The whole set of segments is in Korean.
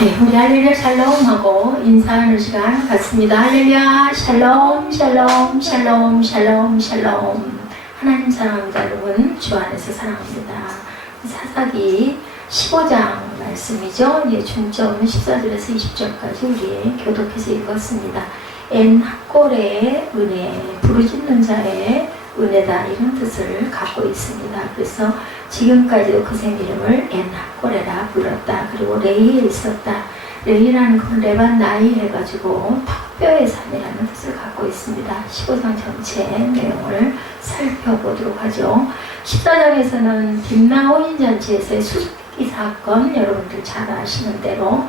네, 우리 할렐루야 샬롬하고 인사하는 시간 갖습니다. 할렐루야 샬롬 샬롬 샬롬 샬롬 샬롬. 하나님 사랑합니다. 여러분 주 안에서 사랑합니다. 사사기 15장 말씀이죠. 예, 중점은 14절에서 20절까지 우리 교독해서 읽었습니다. 엔 학골의 은혜, 부르짖는 자의 은혜다, 이런 뜻을 갖고 있습니다. 그래서 지금까지도 그 샘 이름을 엔 학골에라 불렀다. 그리고 레이에 있었다. 레이라는 건 레반 나이 해가지고 턱뼈의 산이라는 뜻을 갖고 있습니다. 15장 전체 내용을 살펴보도록 하죠. 14장에서는 딥나 혼인잔치에서의 수수께끼 사건, 여러분들 잘 아시는 대로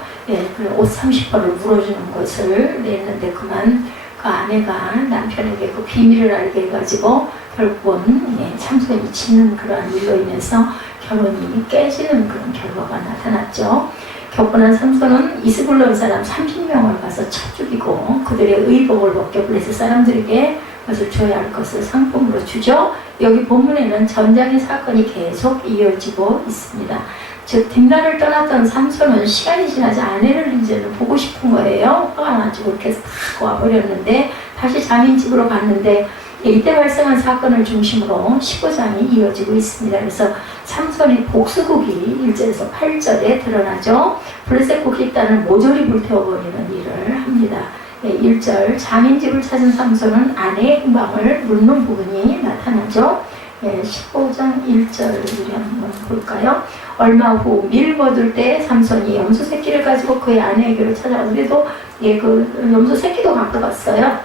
옷 30벌을 물어주는 것을 냈는데 그만 그 아내가 남편에게 그 비밀을 알게 해가지고 결국은 참선이 지는 그러한 일로 인해서 결혼이 깨지는 그런 결과가 나타났죠. 격분한 삼손은 이스불론 사람 30명을 가서 쳐 죽이고 그들의 의복을 벗겨 블레셋 사람들에게 그것을 줘야 할 것을 상품으로 주죠. 여기 본문에는 전장의 사건이 계속 이어지고 있습니다. 즉 딥나를 떠났던 삼손은 시간이 지나자 아내를 이제는 보고 싶은 거예요. 화가 나지고 이렇게 탁 와버렸는데 다시 자민 집으로 갔는데 이때 발생한 사건을 중심으로 15장이 이어지고 있습니다. 그래서 삼손의 복수국이 1절에서 8절에 드러나죠. 블레셋 곡식단을 모조리 불태워버리는 일을 합니다. 1절 자민집을 찾은 삼손은 아내의 행방을 묻는 부분이 나타나죠. 15장 1절을 한번 볼까요? 얼마 후 밀 거둘 때 삼손이 염소 새끼를 가지고 그의 아내에게로 찾아가서 그래도 그 염소 새끼도 갖고 갔어요.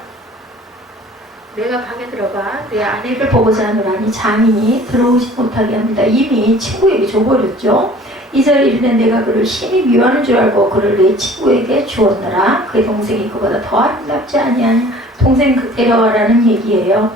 내가 방에 들어가 내 아내를 보고자 하노라니 자민이 들어오지 못하게 합니다. 이미 친구에게 줘버렸죠. 2절 이르되 내가 그를 심히 미워하는 줄 알고 그를 내 친구에게 주었노라. 그의 동생이 그보다 더 아름답지 아니하냐. 동생 데려와라는 얘기예요.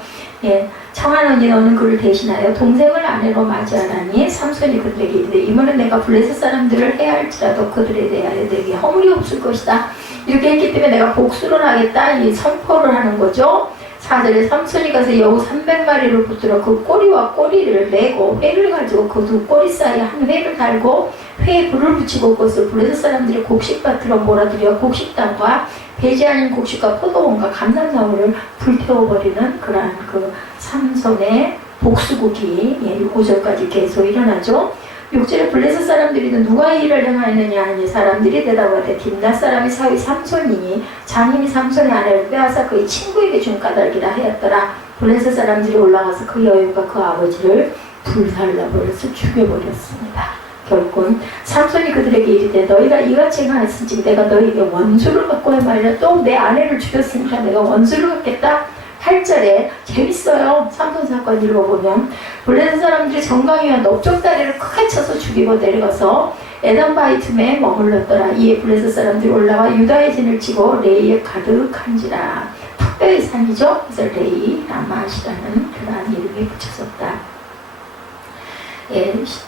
청한 언니 너는 그를 대신하여 동생을 아내로 맞이하라니 삼손이 그들에게 이르되 이모는 내가 블레셋 사람들을 해야 할지라도 그들에 대하여 내게 허물이 없을 것이다. 이렇게 했기 때문에 내가 복수를 하겠다, 이 선포를 하는 거죠. 4절에 삼손이 가서 여우 300마리를 붙들어 그 꼬리와 꼬리를 메고 회를 가지고 그 두 꼬리 사이에 한 회를 달고 회에 불을 붙이고 그것을 블레셋 사람들이 곡식밭으로 몰아들여 곡식단과 배지 아닌 곡식과 포도원과 감람나무를 불태워버리는 그러한 그 삼손의 복수국이 5절까지 계속 일어나죠. 6절에 블레셋 사람들이 누가 이 일을 행하였느냐 하니 사람들이 대답하되 딥나 사람이 사위 삼손이 장인이 삼손의 아내를 빼앗아 그의 친구에게 준 까닭이라 하였더라. 블레셋 사람들이 올라가서 그 여인과 그 아버지를 불살라버려서 죽여버렸습니다. 결국은 삼손이 그들에게 이르되 너희가 이같이 행하였은지 내가 너희에게 원수를 갖고 말이야. 또 내 아내를 죽였으니까 내가 원수를 갖겠다. 8절에 재밌어요. 삼손 사건 읽어보면 블레셋 사람들이 정강이와 넓적다리를 크게 쳐서 죽이고 내려가서 에담바이툼에 머물렀더라. 이에 블레셋 사람들이 올라와 유다의 진을 치고 레이에 가득한지라. 턱뼈의 산이죠. 그래서 레이 라마시라는 그러한 이름이 붙여졌다.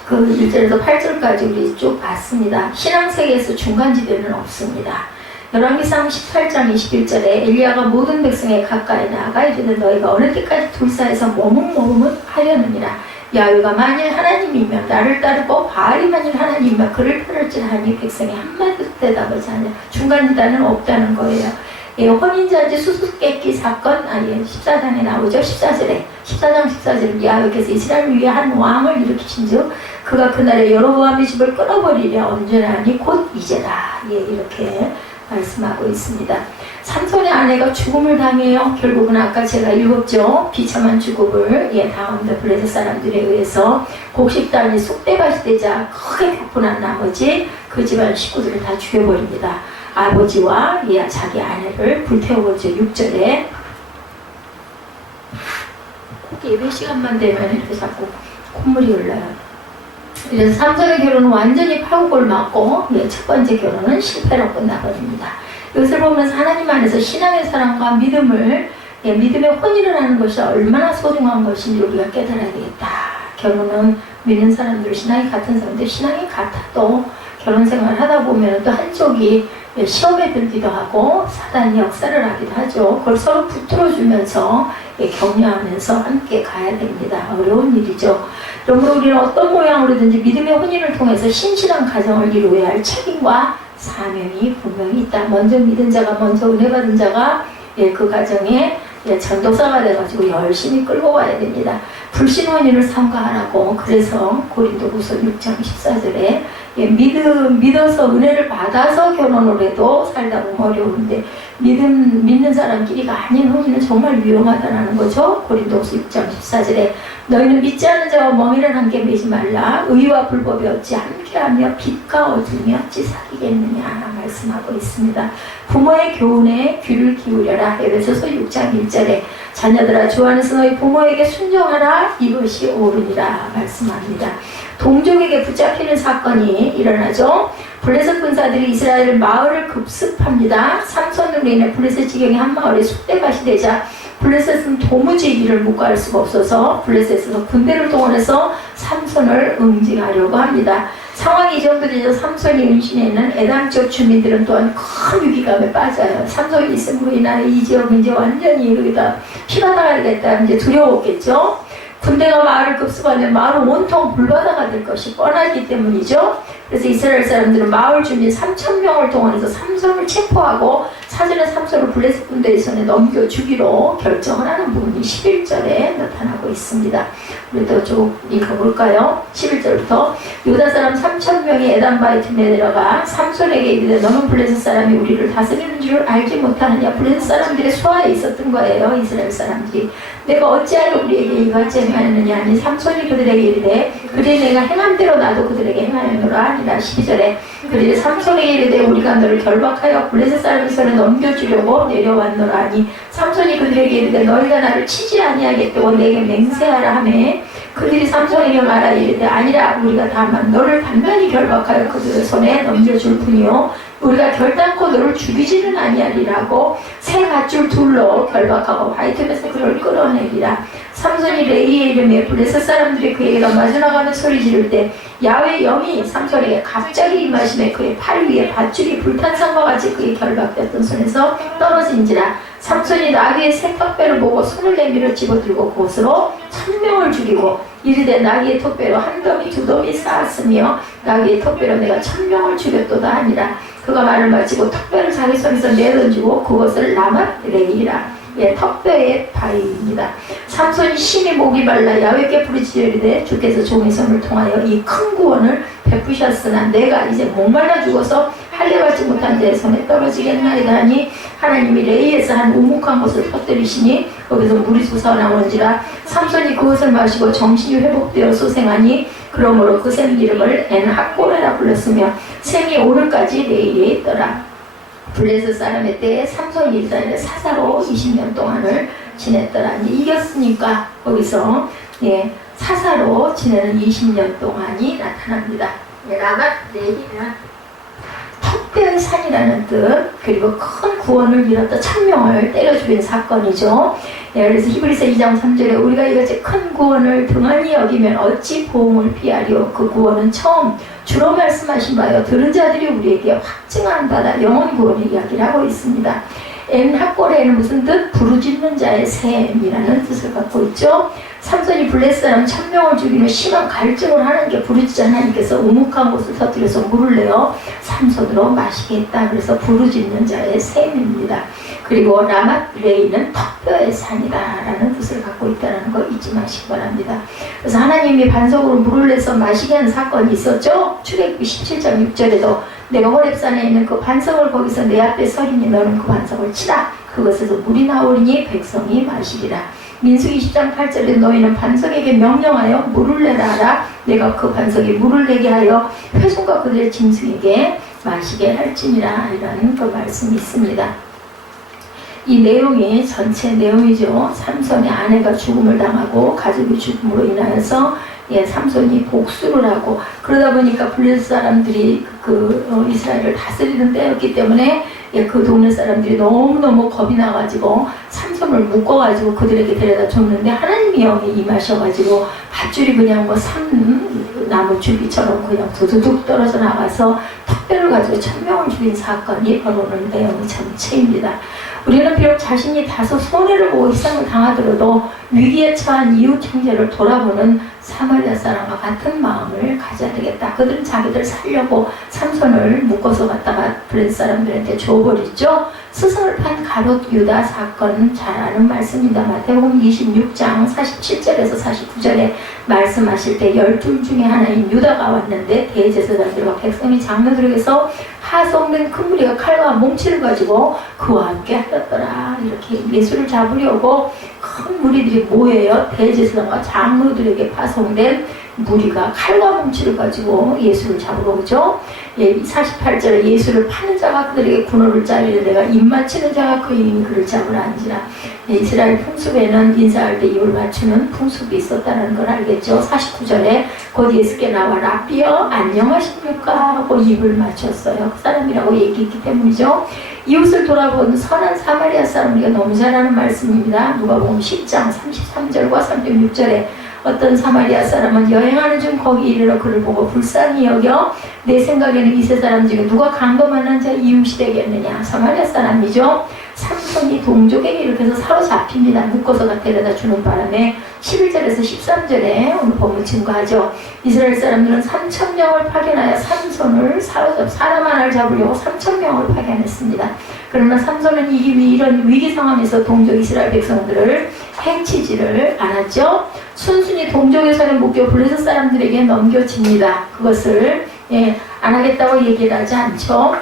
그 1절에서 8절까지 우리 쭉 봤습니다. 신앙세계에서 중간지대는 없습니다. 열왕기상 18장 21절에 엘리야가 모든 백성에 가까이 나아가 이르되 너희가 어느 때까지 둘 사이에서 머뭇머뭇 하려느니라. 야훼가 만일 하나님이면 나를 따르고 바알이 만일 하나님이면 그를 따를지라 하니 백성이 한마디도 대답하지 않으려. 중간지대는 없다는 거예요. 혼인잔치 수수께끼 사건 14장에 나오죠. 14장 14절에 야훼께서 이스라엘을 위해 한 왕을 일으키신즉 그가 그날에 여로보암의 집을 끊어버리려 언제나니 곧 이제라. 이렇게 말씀하고 있습니다. 삼손의 아내가 죽음을 당해요. 결국은 아까 제가 읽었죠. 비참한 죽음을 당합니다. 블레셋 사람들에 의해서 곡식단이 쑥대밭이 되자 크게 격분한 나머지 그 집안 식구들을 다 죽여버립니다. 아버지와 자기 아내를 불태워버리죠. 6절에 꼭 예배 시간만 되면 이렇게 자꾸 콧물이 흘러요. 그래서 삼손의 결혼은 완전히 파국을 맞고 첫 번째 결혼은 실패로 끝나버립니다. 이것을 보면서 하나님 안에서 신앙의 사랑과 믿음의 혼인을 하는 것이 얼마나 소중한 것인지 우리가 깨달아야 되겠다. 결혼은 믿는 사람들, 신앙이 같은 사람들, 신앙이 같아도 결혼 생활을 하다 보면 또 한쪽이 시험에 들기도 하고 사단이 역사를 하기도 하죠. 그걸 서로 붙들어주면서 격려하면서 함께 가야 됩니다. 어려운 일이죠. 그러므로 우리는 어떤 모양으로든지 믿음의 혼인을 통해서 신실한 가정을 이루어야 할 책임과 사명이 분명히 있다. 먼저 믿은 자가, 먼저 은혜 받은 자가 그 가정에 전도사가 돼가지고 열심히 끌고 가야 됩니다. 불신혼인을 삼가하라고. 그래서 고린도후서 6장 14절에 믿어서 은혜를 받아서 결혼을 해도 살다 보면 어려운데 믿는 사람끼리가 아닌 혼인은 정말 위험하다는 거죠. 고린도후서 6장 14절에 너희는 믿지 않는 자와 멍에를 함께 매지 말라. 의와 불법이 어찌 함께하며 빛과 어둠이 어찌 사귀겠느냐 말씀하고 있습니다. 부모의 교훈에 귀를 기울여라. 에베소서 6장 1절에 자녀들아 주 안에서 너희 부모에게 순종하라. 이것이 옳으니라 말씀합니다. 동족에게 붙잡히는 사건이 일어나죠. 블레셋 군사들이 이스라엘 마을을 급습합니다. 삼손으로 인해 블레셋 지경이 한 마을에 쑥대밭이 되자 블레셋은 도무지 이를 묵과할 수가 없어서 블레셋에서 군대를 동원해서 삼손을 응징하려고 합니다. 상황이 이 정도 되자 삼손이 은신해 있는 에담 지역 주민들은 또한 큰 위기감에 빠져요. 삼손이 있음으로 인하여 이 지역은 이제 완전히 여기다 피가 나가야겠다 이제 두려웠겠죠. 군대가 마을을 급습하면 마을은 온통 불바다가 될 것이 뻔하기 때문이죠. 그래서 이스라엘 사람들은 마을 주민 3,000명을 동원해서 삼손을 체포하고 사전에 삼손을 블레셋 군대의 손에 넘겨주기로 결정을 하는 부분이 11절에 나타나고 있습니다. 우리도 쭉 읽어볼까요? 11절부터 유다 사람 3,000명이 에담바의 틈에 내려가 삼손에게 이르되 너는 블레셋 사람이 우리를 다스리는 줄 알지 못하느냐. 블레셋 사람들의 수하에 있었던 거예요. 이스라엘 사람들이 내가 어찌하여 우리에게 이같이 행하였느냐 하니 삼손이 그들에게 이르되 그들이 내가 행한 대로 나도 그들에게 행하였노라 아니라. 12절에 그들이 삼손에게 이르되 우리가 너를 결박하여 블레셋 사람의 손에 넘겨주려고 내려왔노라 하니 삼손이 그들에게 이르되 너희가 나를 치지 아니하겠다고 내게 맹세하라 하매 그들이 삼손에게 말하여 이르되 아니라 우리가 다만 너를 단단히 결박하여 그들의 손에 넘겨줄 뿐이요 우리가 결단코 너를 죽이지는 아니하리라고 새 밧줄 둘로 결박하고 화이트에서 그를 끌어내리라. 삼손이 레이의 이름에 블레셋 사람들이 그에게 마주나가는 소리 지를 때 야훼 영이 삼손에게 갑자기 임하시매 그의 팔 위에 밧줄이 불탄산과 같이 그의 결박됐던 손에서 떨어진지라. 삼손이 나귀의 새 턱뼈를 보고 손을 내밀어 집어들고 그것으로 1,000명을 죽이고 이르되 나귀의 턱뼈로 한 더미 두 더미 쌓았으며 나귀의 턱뼈로 내가 1,000명을 죽였도다 하니라. 그가 말을 마치고 턱뼈를 자기 손에서 내던지고 그것을 라맛 레이라. 턱뼈의 바위입니다. 삼손이 심히 목이 말라 야훼께 부르짖어 이르되 주께서 종의 손을 통하여 이 큰 구원을 베푸셨으나 내가 이제 목말라 죽어서 할례받지 못한 자의 손에 떨어지겠나이다 하니 하나님이 레이에서 한 우묵한 곳을 터뜨리시니 거기서 물이 솟아나온지라. 삼손이 그것을 마시고 정신이 회복되어 소생하니 그러므로 그 샘 이름을 엔핫고레라 불렀으며 샘이 오늘까지 레이에 있더라. 블레셋 사람의 때에 삼손이 이스라엘의 사사로 20년 동안을 지냈더라. 이제 이겼으니까 거기서 사사로 지내는 20년 동안이 나타납니다. 라맛 레이는 턱뼈의 산이라는 뜻, 그리고 큰 구원을 이뤘다 1,000명을 때려 죽인 사건이죠. 그래서 히브리서 2장 3절에 우리가 이같이 큰 구원을 등한히 여기면 어찌 보응을 피하리요. 그 구원은 처음 주로 말씀하신 바요 들은 자들이 우리에게 확증한 바다 영원 구원의 이야기를 하고 있습니다. 엔핫고레는 무슨 뜻? 부르짖는 자의 샘이라는 뜻을 갖고 있죠. 삼손이 블레셋 사람 1,000명을 죽이는 심한 갈증을 하는 게 부르짖자 하나님께서 우묵한 곳을 터뜨려서 물을 내어 삼손으로 마시겠다. 그래서 부르짖는 자의 샘입니다. 그리고 라맛 레이는 턱뼈의 산이다 라는 뜻을 갖고 있다는 거 잊지 마시기 바랍니다. 그래서 하나님이 반석으로 물을 내서 마시게 하는 사건이 있었죠. 출애굽기 17장 6절에도 내가 호렙산에 있는 그 반석을 거기서 내 앞에 서리니 너는 그 반석을 치라. 그것에서 물이 나오리니 백성이 마시리라. 민수기 10장 8절에 너희는 반석에게 명령하여 물을 내라 하라. 내가 그 반석에 물을 내게 하여 회중과 그들의 짐승에게 마시게 할지니라. 이라는 그 말씀이 있습니다. 이 내용이 전체 내용이죠. 삼손의 아내가 죽음을 당하고 가족이 죽음으로 인하여서 삼손이 복수를 하고 그러다 보니까 블레셋 사람들이 이스라엘을 다스리는 때였기 때문에 그 동네 사람들이 너무너무 겁이 나가지고 삼손을 묶어가지고 그들에게 데려다 줬는데 하나님의 영이 임하셔가지고 밧줄이 그냥 뭐 나무 줄기처럼 그냥 두두둑 떨어져 나가서 턱뼈를 가지고 1,000명을 죽인 사건이 바로 오늘 내용의 전체입니다. 우리는 비록 자신이 다소 손해를 보고 희생을 당하더라도 위기에 처한 이웃 형제를 돌아보는 사마리아 사람과 같은 마음을 가져야 되겠다. 그들은 자기들 살려고 삼손을 묶어서 갖다가 블레셋 사람들한테 줘버리죠. 스승을 판 가롯 유다 사건 잘 아는 말씀입니다. 마태복음 26장 47절에서 49절에 말씀하실 때 12 중에 하나인 유다가 왔는데 대제사장들과 백성이 장로들에게서 하성된 큰 무리가 칼과 몽치를 가지고 그와 함께 하였더라. 이렇게 예수를 잡으려고 큰 무리들이 모여요. 대제사장과 장로들에게 파송된 무리가 칼과 뭉치를 가지고 예수를 잡으러 오죠. 48절에 예수를 파는 자가 그들에게 군호를 짜리려 내가 입맞추는 자가 그의 그를 잡으라 한지라. 이스라엘 풍습에는 인사할 때 입을 맞추는 풍습이 있었다는 걸 알겠죠. 49절에 곧 예수께 나와 랍비여 안녕하십니까 하고 입을 맞췄어요. 그 사람이라고 얘기했기 때문이죠. 이웃을 돌아본 선한 사마리아 사람, 우리가 너무 잘 아는 말씀입니다. 누가복음 10장 33절과 36절에 어떤 사마리아 사람은 여행하는 중 거기 이르러 그를 보고 불쌍히 여겨 내 생각에는 이 세 사람 중에 누가 강도 만난 자 이웃이 되겠느냐. 사마리아 사람이죠. 삼손이 동족에게 이렇게 해서 사로잡힙니다. 묶어서 데려다 주는 바람에 11절에서 13절에 오늘 보면 증거하죠. 이스라엘 사람들은 3,000명을 파견하여 삼손을 사람 하나를 잡으려고 3,000명을 파견했습니다. 그러나 삼손은 이런 위기 상황에서 동족 이스라엘 백성들을 해치지를 않았죠. 순순히 동족의 손에 묶여 블레셋 사람들에게 넘겨집니다. 그것을 안 하겠다고 얘기를 하지 않죠.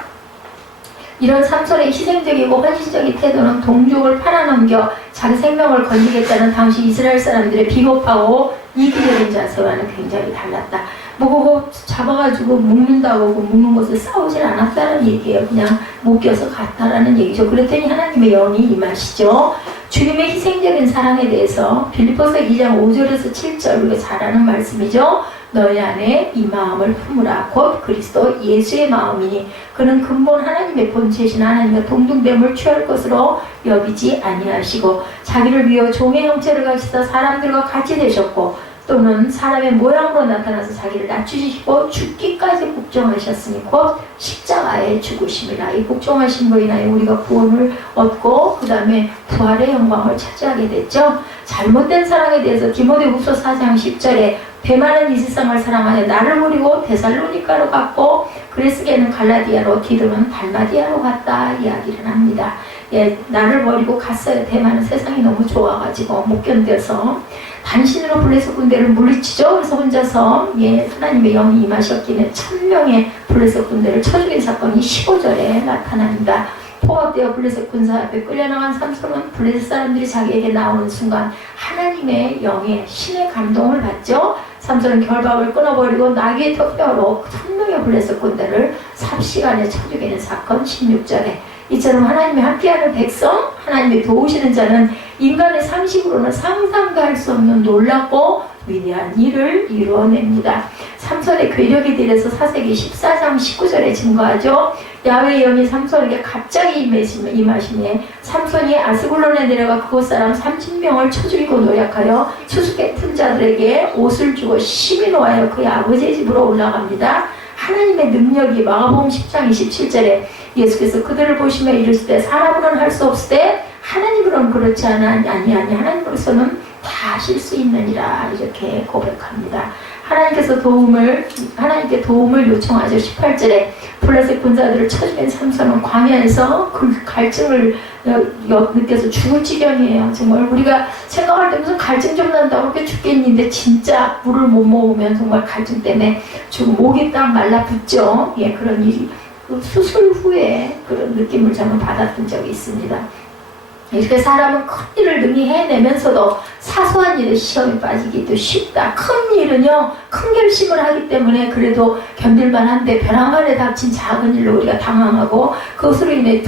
이런 삼손의 희생적이고 헌신적인 태도는 동족을 팔아넘겨 자기 생명을 건지겠다는 당시 이스라엘 사람들의 비겁하고 이기적인 자세와는 굉장히 달랐다. 그거 잡아가지고 묶는다고 묶는 것을 싸우질 않았다는 얘기예요. 그냥 묶여서 갔다라는 얘기죠. 그랬더니 하나님의 영이 임하시죠. 주님의 희생적인 사랑에 대해서 빌립보서 2장 5절에서 7절 우리가 잘 아는 말씀이죠. 너희 안에 이 마음을 품으라. 곧 그리스도 예수의 마음이니 그는 근본 하나님의 본체이신 하나님과 동등됨을 취할 것으로 여기지 아니하시고 자기를 위하여 종의 형체를 가지사 사람들과 같이 되셨고 또는 사람의 모양으로 나타나서 자기를 낮추시고 죽기까지 복종하셨으니 곧 십자가에 죽으심이라. 이 복종하신 거로 인하여 우리가 구원을 얻고 그 다음에 부활의 영광을 차지하게 됐죠. 잘못된 사랑에 대해서 디모데후서 4장 10절에 배많은 이 세상을 사랑하여 나를 버리고 데살로니가로 갔고 그레스게는 갈라디아로 디도는 달마디아로 갔다 이야기를 합니다. 나를 버리고 갔어요. 대만은 세상이 너무 좋아가지고 못 견뎌서 단신으로 블레셋 군대를 물리치죠. 그래서 혼자서 하나님의 영이 임하셨기에 1000명의 블레셋 군대를 쳐 죽인 사건이 15절에 나타납니다. 포갑되어 블레셋 군사 앞에 끌려나간 삼손은 블레셋 사람들이 자기에게 나오는 순간 하나님의 영의 신의 감동을 받죠. 삼손은 결박을 끊어버리고 나귀의 턱뼈로 1000명의 블레셋 군대를 삽시간에 쳐 죽이는 사건 16절에 이처럼 하나님이 함께하는 백성, 하나님이 도우시는 자는 인간의 상식으로는 상상도 할 수 없는 놀랍고 위대한 일을 이루어냅니다. 삼손의 괴력에 대해서 사세기 14장 19절에 증거하죠. 야훼의 영이 삼손에게 갑자기 임하시니 삼손이 아스글론에 내려가 그곳 사람 30명을 쳐 죽이고 노략하여 수수께 튼 자들에게 옷을 주고 심히 노하여 그의 아버지의 집으로 올라갑니다. 하나님의 능력이 마가복음 10장 27절에 예수께서 그들을 보시며 이르시되 사람으로는 할 수 없을 때 하나님으로는 그렇지 아니하니 하나님으로서는 다 하실 수 있느니라 이렇게 고백합니다. 하나님께 도움을 요청하죠. 18절에 블레셋 군사들을 쳐 죽인 삼손은 광야에서 그 갈증을 느껴서 죽을 지경이에요. 정말 우리가 생각할 때 무슨 갈증 좀 난다고 그렇게 죽겠는데 진짜 물을 못 먹으면 정말 갈증 때문에 지금 목이 딱 말라붙죠. 그런 일이 수술 후에 그런 느낌을 저는 받았던 적이 있습니다. 이렇게 사람은 큰 일을 능히 해내면서도 사소한 일에 시험에 빠지기도 쉽다. 큰 일은요, 큰 결심을 하기 때문에 그래도 견딜만 한데 벼랑간에 닥친 작은 일로 우리가 당황하고 그것으로 인해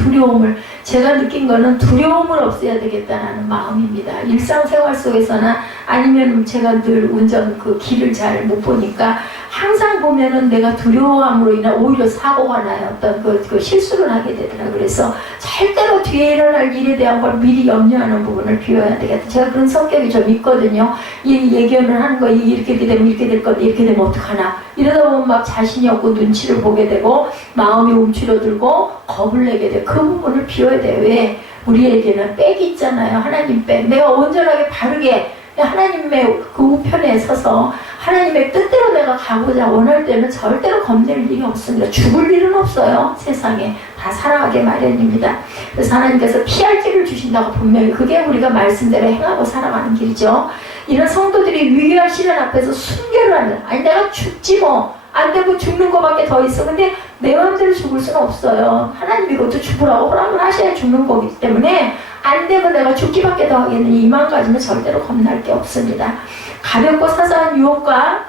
제가 느낀 거는 두려움을 없애야 되겠다는 마음입니다. 일상생활 속에서나 아니면 제가 늘 운전 그 길을 잘 못 보니까 항상 보면은 내가 두려움으로 인해 오히려 사고가 나요. 어떤 그 실수를 하게 되더라고요. 그래서 절대로 뒤에 일어날 일에 대한 걸 미리 염려하는 부분을 비워야 되겠다. 제가 그런 성격이 좀 있거든요. 이 예견을 하는 거 이렇게 되면 이렇게 될 건데 이렇게 되면 어떡하나. 이러다 보면 막 자신이 없고 눈치를 보게 되고 마음이 움츠러들고 겁을 내게 돼요. 그 부분을 비워야 돼요. 왜? 우리에게는 백이 있잖아요. 하나님 백. 내가 온전하게 바르게 하나님의 그 우편에 서서 하나님의 뜻대로 내가 가고자 원할 때는 절대로 겁낼 일이 없습니다. 죽을 일은 없어요. 세상에 다 살아가게 마련입니다. 그래서 하나님께서 피할 길을 주신다고 분명히 그게 우리가 말씀대로 행하고 살아가는 길이죠. 이런 성도들이 위기와 시련 앞에서 순결을 하는, 아니 내가 죽지 뭐 안 되고 죽는 것밖에 더 있어. 근데 내 마음대로 죽을 수는 없어요. 하나님이 이것도 죽으라고 허락을 하셔야 죽는 거기 때문에 안 되면 내가 죽기밖에 더 하겠느니 이만 가지면 절대로 겁날 게 없습니다. 가볍고 사소한 유혹과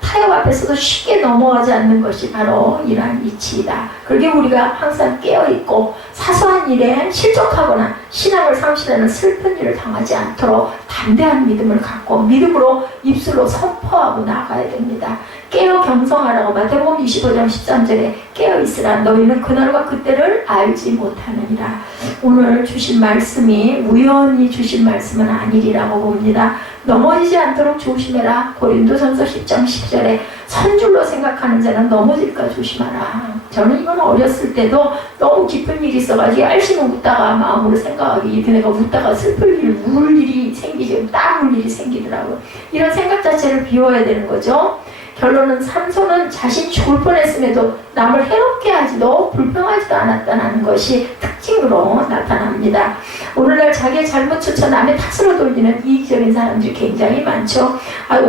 타협 앞에서도 쉽게 넘어가지 않는 것이 바로 이러한 이치이다. 그러게 우리가 항상 깨어있고 사소한 일에 실족하거나 신앙을 상실하는 슬픈 일을 당하지 않도록 담대한 믿음을 갖고 믿음으로 입술로 선포하고 나가야 됩니다. 깨어 경성하라고 마태복음 25장 13절에 깨어있으라 너희는 그날과 그때를 알지 못하느니라. 오늘 주신 말씀이 우연히 주신 말씀은 아니리라고 봅니다. 넘어지지 않도록 조심해라. 고린도전서 10장 10절에 선줄로 생각하는 자는 넘어질까 조심하라. 저는 이건 어렸을 때도 너무 기쁜 일이 있어가지고 열심히 웃다가 마음으로 생각하기 이렇게 내가 웃다가 슬플 일, 울 일이 생기죠. 딱 울 일이 생기더라고요. 이런 생각 자체를 비워야 되는 거죠. 결론은 삼손은 자신이 죽을 뻔했음에도 남을 해롭게 하지도 불평하지도 않았다는 것이 특징으로 나타납니다. 오늘날 자기의 잘못조차 남의 탓으로 돌리는 이기적인 사람들이 굉장히 많죠.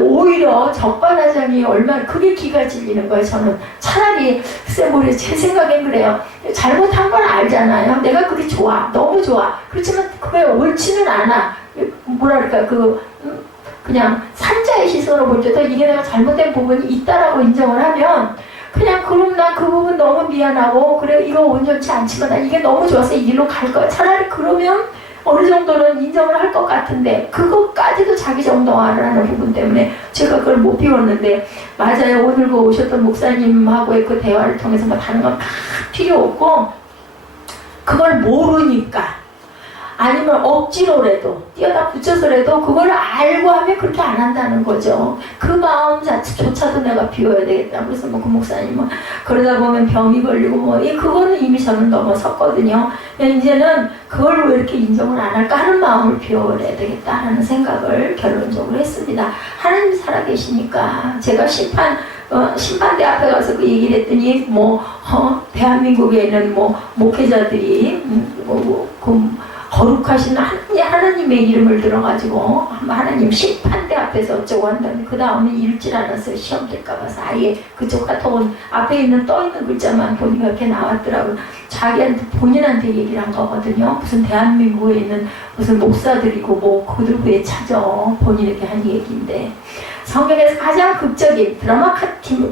오히려 적반하장이 얼마나 그게 기가 질리는 거예요. 저는 차라리 글쎄 제 생각엔 그래요. 잘못한 건 알잖아요. 내가 그게 좋아, 너무 좋아. 그렇지만 그게 옳지는 않아. 뭐랄까 그냥 산자의 시선으로 볼 때도 이게 내가 잘못된 부분이 있다라고 인정을 하면 그냥 그럼 난 그 부분 너무 미안하고 그래 이거 온전치 않지만 난 이게 너무 좋아서 이 길로 갈 거야. 차라리 그러면 어느 정도는 인정을 할 것 같은데 그것까지도 자기 정당화를 하는 부분 때문에 제가 그걸 못 비웠는데 맞아요. 오늘 그 오셨던 목사님하고의 그 대화를 통해서 뭐 다른 건 다 필요 없고 그걸 모르니까 아니면 억지로라도 뛰어다 붙여서라도 그걸 알고 하면 그렇게 안 한다는 거죠. 그 마음 자체조차도 내가 비워야 되겠다. 그래서 그 목사님은 그러다 보면 병이 걸리고 그거는 이미 저는 넘어섰거든요. 이제는 그걸 왜 이렇게 인정을 안 할까 하는 마음을 비워야 되겠다라는 생각을 결론적으로 했습니다. 하나님이 살아계시니까 제가 심판대 앞에 가서 그 얘기를 했더니 대한민국에 있는 목회자들이 거룩하신 하나님의 이름을 들어가지고 하나님 심판대 앞에서 어쩌고 한다면 그 다음에 읽질 않았어요. 시험 될까 봐서 아예 그쪽 카톡은 앞에 있는 떠있는 글자만 보니까 이렇게 나왔더라고요. 자기한테 본인한테 얘기를 한 거거든요. 무슨 대한민국에 있는 무슨 목사들이고 그들 왜 찾아 본인에게 한 얘기인데 성경에서 가장 극적인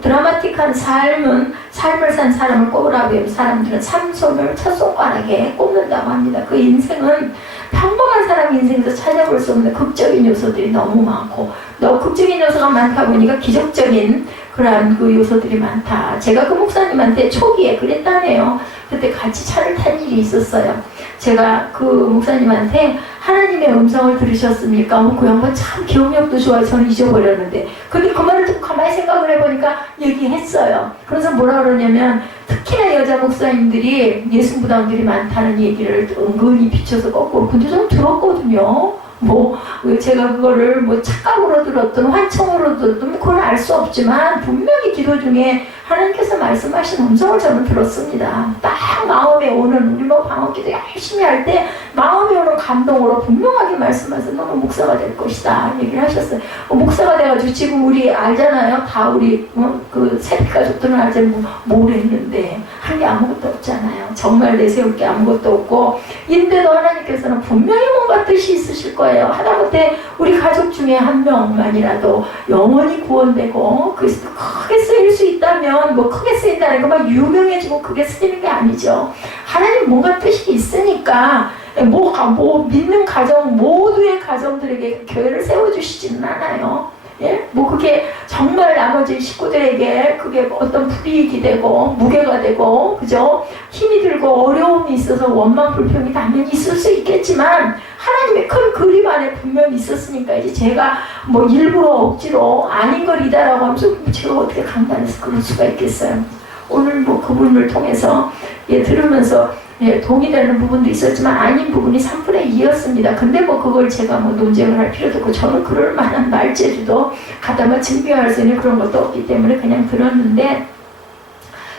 드라마틱한 삶을 산 사람을 꼽으라고 하면 사람들은 삼손을 첫 손가락에 꼽는다고 합니다. 그 인생은 평범한 사람 인생에서 찾아볼 수 없는 극적인 요소들이 너무 많고 극적인 요소가 많다 보니까 기적적인 그러한 그 요소들이 많다. 제가 그 목사님한테 초기에 그랬다네요. 그때 같이 차를 탄 일이 있었어요. 제가 그 목사님한테 하나님의 음성을 들으셨습니까? 그 양반 참 기억력도 좋아요. 저는 잊어버렸는데. 근데 그 말을 듣고 가만히 생각을 해보니까 얘기했어요. 그래서 뭐라 그러냐면 특히나 여자 목사님들이 예수무당들이 많다는 얘기를 은근히 비춰서 꺾고 근데 저는 들었거든요. 제가 그거를 착각으로 들었든 환청으로 들었든 그걸 알 수 없지만 분명히 기도 중에 하나님께서 말씀하신 음성을 저는 들었습니다. 딱 마음에 오는 우리 방언기도 열심히 할 때 마음에 오는 감동으로 분명하게 말씀하셔서 너는 목사가 될 것이다 얘기를 하셨어요. 목사가 돼가지고 지금 우리 알잖아요. 다 우리 그 세빛 가족들은 알잖아요. 뭘 했는데 한 게 아무것도 없잖아요. 정말 내세울 게 아무것도 없고 인데도 하나님께서는 분명히 뭔가 뜻이 있으실 거예요. 하다못해 우리 가족 중에 한 명만이라도 영원히 구원되고 그리스도 크게 쓰일 수 있다면 크게 쓰인다는 거 막 유명해지고 크게 쓰이는 게 아니죠. 하나님 뭔가 뜻이 있으니까 믿는 가정 모두의 가정들에게 교회를 세워주시지는 않아요. 예? 뭐 그게 정말 나머지 식구들에게 그게 어떤 불이익이 되고 무게가 되고 그죠? 힘이 들고 어려움이 있어서 원망 불평이 당연히 있을 수 있겠지만 하나님의 큰 그림 안에 분명히 있었으니까 이제 제가 뭐 일부러 억지로 아닌 걸이다라고 하면서 제가 어떻게 강단해서 그럴 수가 있겠어요. 오늘 뭐 그분을 통해서 들으면서 동의되는 부분도 있었지만 아닌 부분이 3분의 2였습니다. 근데 뭐 그걸 제가 뭐 논쟁을 할 필요도 없고 저는 그럴 만한 말재주도 가다가 증명할 수 있는 그런 것도 없기 때문에 그냥 들었는데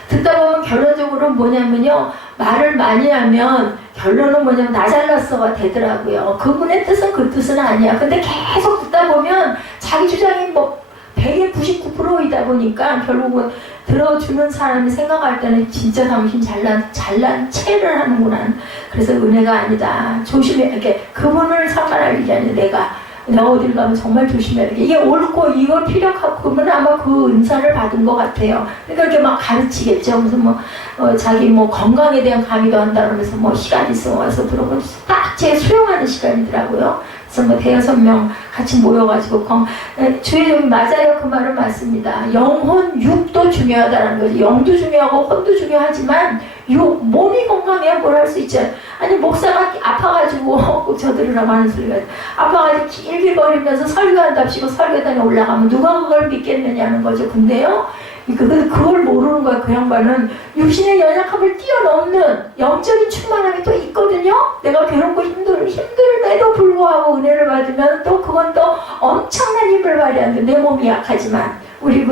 듣다 보면 결론적으로 뭐냐면요. 말을 많이 하면 결론은 뭐냐면 나 잘났어가 되더라고요. 그분의 뜻은 그 뜻은 아니야. 근데 계속 듣다 보면 자기 주장이 뭐 100에 99%이다 보니까 결국은 들어주는 사람이 생각할 때는 진짜 당신 잘난 체를 하는구나. 그래서 은혜가 아니다. 조심해. 이렇게 그분을 상관할 일이 아니라 내가 어딜 가면 정말 조심해야 돼. 이게 옳고 이걸 피력하고 그러면 아마 그 은사를 받은 것 같아요. 그러니까 이렇게 막 가르치겠죠. 무슨 뭐 자기 뭐 건강에 대한 강의도 한다 그러면서 뭐 시간 있으면 와서 들어보면 딱 제 수용하는 시간이더라고요. 그래서 뭐 대여섯 명 같이 모여가지고 주의적이 맞아요. 그 말은 맞습니다. 영혼, 육도 중요하다는 거지. 영도 중요하고 혼도 중요하지만 몸이 건강해야 뭘 할 수 있죠. 아니 목사가 아파가지고 꼭 저들으라고 하는 소리가 아파가지고 길길거리면서 설교한답시고 설교단에 올라가면 누가 그걸 믿겠느냐는 거죠. 근데요. 그걸 모르는 거야. 그 양반은 육신의 연약함을 뛰어넘는 영적인 충만함이 또 있거든요. 내가 괴롭고 힘들음에도 불구하고 은혜를 받으면 또 그건 또 엄청난 힘을 발휘하는데 내 몸이 약하지만 우리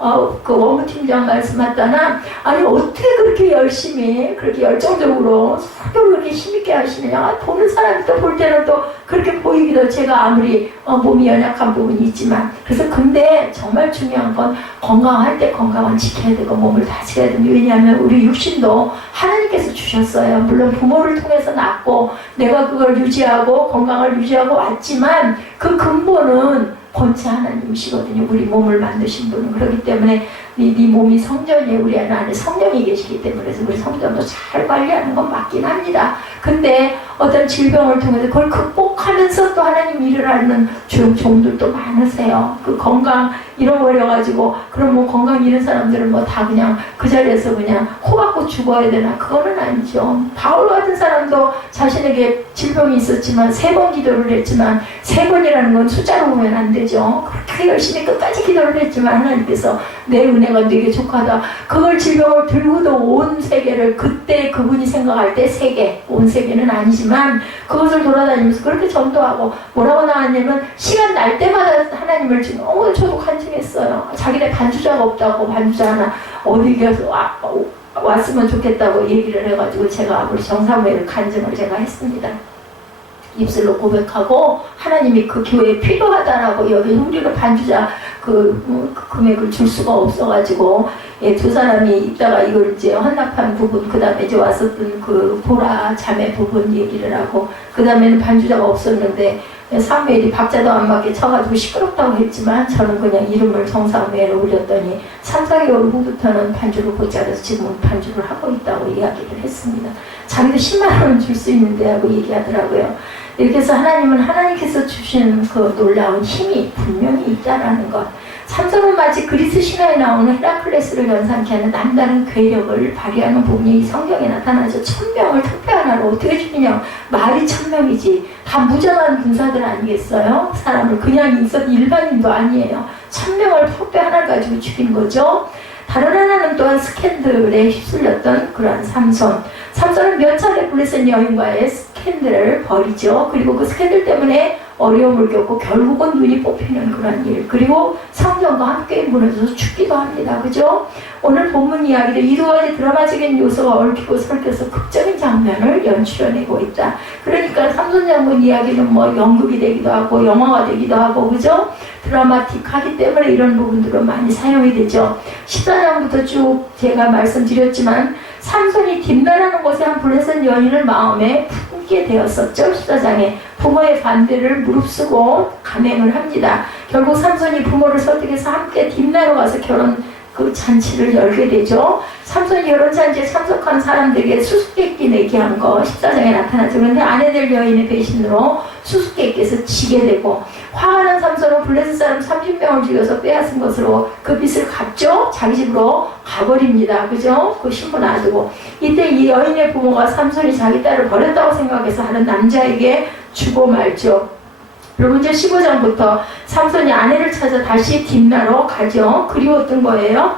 원무팀장 말씀하다나 아니 어떻게 그렇게 열심히 그렇게 열정적으로 설교를 그렇게 힘있게 하시느냐. 보는 사람이 또 볼 때는 또 그렇게 보이기도 제가 아무리 몸이 연약한 부분이 있지만 그래서 근데 정말 중요한 건 건강할 때 건강은 지켜야 되고 몸을 다스려야 됩니다. 왜냐하면 우리 육신도 하나님께서 주셨어요. 물론 부모를 통해서 낳고 내가 그걸 유지하고 건강을 유지하고 왔지만 그 근본은 본체 하나님이시거든요. 우리 몸을 만드신 분은. 그렇기 때문에 네 몸이 성전이에요. 우리 안에 성령이 계시기 때문에 그래서 우리 성전도 잘 관리하는 건 맞긴 합니다. 근데 어떤 질병을 통해서 그걸 극복하면서 또 하나님 일을 하는 종들도 많으세요. 그 건강 잃어버려가지고 그럼 뭐 건강 잃은 사람들은 뭐 다 그냥 그 자리에서 그냥 코박고 죽어야 되나? 그거는 아니죠. 바울 같은 사람도 자신에게 질병이 있었지만 3번 기도를 했지만 3번이라는 건 숫자로 보면 안 되죠. 그렇게 열심히 끝까지 기도를 했지만 하나님께서 내 은혜가 되게 족하다. 그걸 질병을 들고도 온 세계를 그때 그분이 생각할 때 세계, 온 세계는 아니지만 그것을 돌아다니면서 그렇게 전도하고 뭐라고 나왔냐면 시간 날 때마다 하나님을 지금 저도 간증했어요. 자기네 반주자가 없다고 반주자 하나 어디 가서 왔으면 좋겠다고 얘기를 해가지고 제가 우리 정사무엘 간증을 제가 했습니다. 입술로 고백하고 하나님이 그 교회에 필요하다라고 여기 우리가 반주자 그 금액을 줄 수가 없어가지고 두 사람이 있다가 이걸 이제 헌납한 부분 그 다음에 이제 왔었던 그 보라 자매 부분 얘기를 하고 그 다음에는 반주자가 없었는데 사무엘이 박자도 안 맞게 쳐가지고 시끄럽다고 했지만 저는 그냥 이름을 정사무엘에 올렸더니 3, 4개월 후부터는 반주를 고치면서 지금은 반주를 하고 있다고 이야기를 했습니다. 자기도 10만 원 줄 수 있는데 하고 얘기하더라고요. 이렇게 해서 하나님은 하나님께서 주신 그 놀라운 힘이 분명히 있다라는 것. 삼성은 마치 그리스 신화에 나오는 헤라클레스를 연상케 하는 남다른 괴력을 발휘하는 부분이 이 성경에 나타나죠. 1000명을 택배 하나로 어떻게 죽이냐. 말이 1000명이지. 다 무장한 군사들 아니겠어요? 사람을 그냥 일반인도 아니에요. 1000명을 택배 하나를 가지고 죽인 거죠. 다른 하나는 또한 스캔들에 휩쓸렸던 그러한 삼손은 몇 차례 블레셋 여인과의 스캔들을 벌이죠. 그리고 그 스캔들 때문에 어려움을 겪고 결국은 눈이 뽑히는 그런 일. 그리고 성전과 함께 무너져서 죽기도 합니다. 그죠? 오늘 본문 이야기도 이 두 가지 드라마적인 요소가 얽히고 설켜서 극적인 장면을 연출해내고 있다. 그러니까 삼손 장군 이야기는 뭐 연극이 되기도 하고 영화가 되기도 하고 그죠? 드라마틱하기 때문에 이런 부분들은 많이 사용이 되죠. 14장부터 쭉 제가 말씀드렸지만 삼손이 뒷면하는 곳에 한 블레셋 여인을 마음에 품게 되었었죠. 14장에 부모의 반대를 무릅쓰고 감행을 합니다. 결국 삼손이 부모를 설득해서 함께 뒷나로 가서 결혼 그 잔치를 열게 되죠. 삼손이 결혼잔치에 참석한 사람들에게 수수께끼 내게 한 거 14장에 나타나죠. 그런데 아내들 여인의 배신으로 수수께끼에서 지게 되고 화가 난 삼손은 보면 블레셋 사람 30명을 죽여서 빼앗은 것으로 그 빚을 갚죠. 자기 집으로 가버립니다. 그죠? 그 신부 놔두고. 이때 이 여인의 부모가 삼손이 자기 딸을 버렸다고 생각해서 하는 남자에게 주고 말죠. 그리고 이제 15장부터 삼손이 아내를 찾아 다시 딥나로 가죠. 그리웠던 거예요.